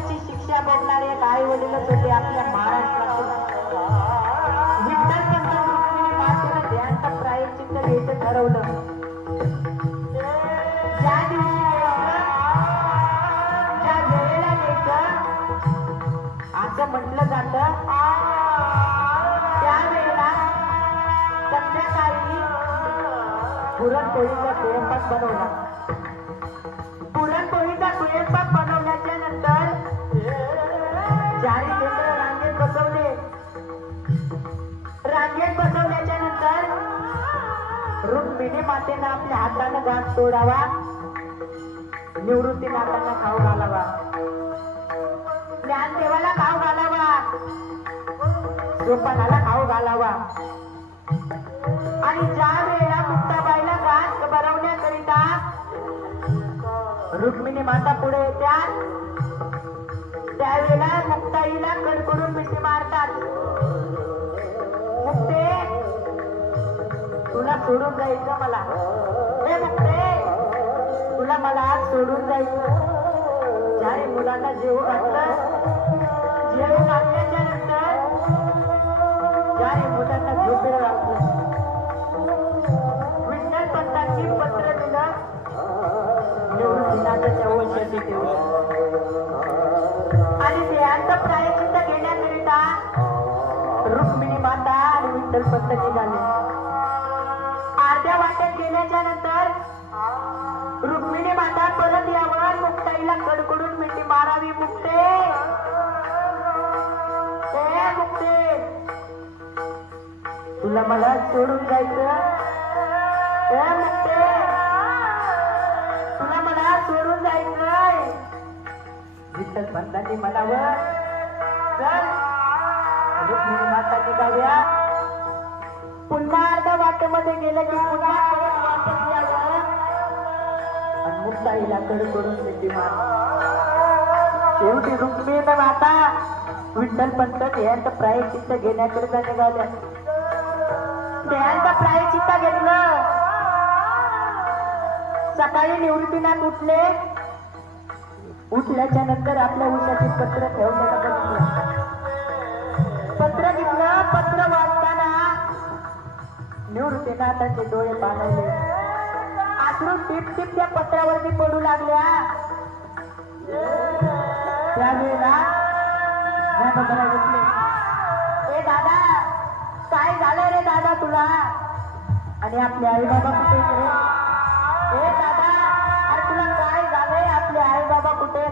कष्टाची शिक्षा भोगणारे आई वडीलच होते आपल्या महाराष्ट्रातील. विठ्ठल पंत रुक्मिणी मातेनं ध्यानचं प्रायश्चित्त घ्यायचं ठरवलं. ज्या दिवशी घ्यायचं, ज्या वेळेला घ्यायचं असं म्हटलं जातं, त्यावेळेला संध्याकाळी पुरणपोळीचा स्वयंपाक बनवला. पुरणपोळीचा स्वयंपाक बनवल्याच्या नंतर चारी लेकरं रांगेत बसवले. रांगेत बसवल्याच्या नंतर रुक्मिणी मातेनं आपल्या हातानं घास तोडावा, निवृत्तीनाथांना खाऊ घालावा, ज्ञानदेवाला खाऊ घालावा, सोपानाला खाऊ घालावा. आणि ज्या वेळेला मुक्ताबाईला घास भरवण्याकरिता रुक्मिणी माता पुढे येत्या, त्यावेळेला मुक्ताईला कडकडून मिठी मारतात. मुक्ते, तुला सोडून जायचं मला. हे मुक्ते, तुला मला आज सोडून जायचं. ज्याने मुलांना जेवू घातलं, जेवू घातल्याच्या नंतर ज्याने मुलांना झोपेला घातलं, विठ्ठल पंतांनी पत्र दिलं, निवृत्तीनाथाच्या वंशाची ठेवलं. आणि देहांचं प्रायश्चित्त घेण्याकरिता रुक्मिणी माता आणि विठ्ठल पंत निघाले. अर्ध्या वाटेत गेल्याच्या नंतर रुक्मिणी माता परत यावर मुक्ताईला कडकडून मिठी मारावी. मुक्ते, ए मुक्ते, तुला मला सोडून जायचं. ए मुक्ते, तुला मला सोडून जायचंय. विठ्ठल पंतांनी म्हणावं, चल रुक्मिणी माता निघाव्या. पुन्हा अर्ध्या वाटेमध्ये गेलं की पुन्हा परत वापस यावं आणि मुक्ताईला कडकडून मिठी मार. शेवटी रुक्मिणी माता विठ्ठल पंत देहांचं प्रायश्चित्त घेण्याकरिता निघाल्या. देहांचं प्रायश्चित्त घेतलं. सकाळी निवृत्तीनाथ उठले. उठल्याच्या नंतर आपल्या उशाची पत्र ठेवलेलं बघितलं. पत्र घेतलं. पत्र वाचताना निवृत्तीनाथांचे डोळे पाणावले. अश्रू टिप टिप त्या पत्रावरती पडू लागल्या. त्यावेळेला ज्ञानोबा उठले. ए दादा, काय झालं रे दादा तुला? आणि आपले आई बाबा कुठे रे? ए दादा, अरे तुला काय झालंय? आपले आई बाबा कुठे?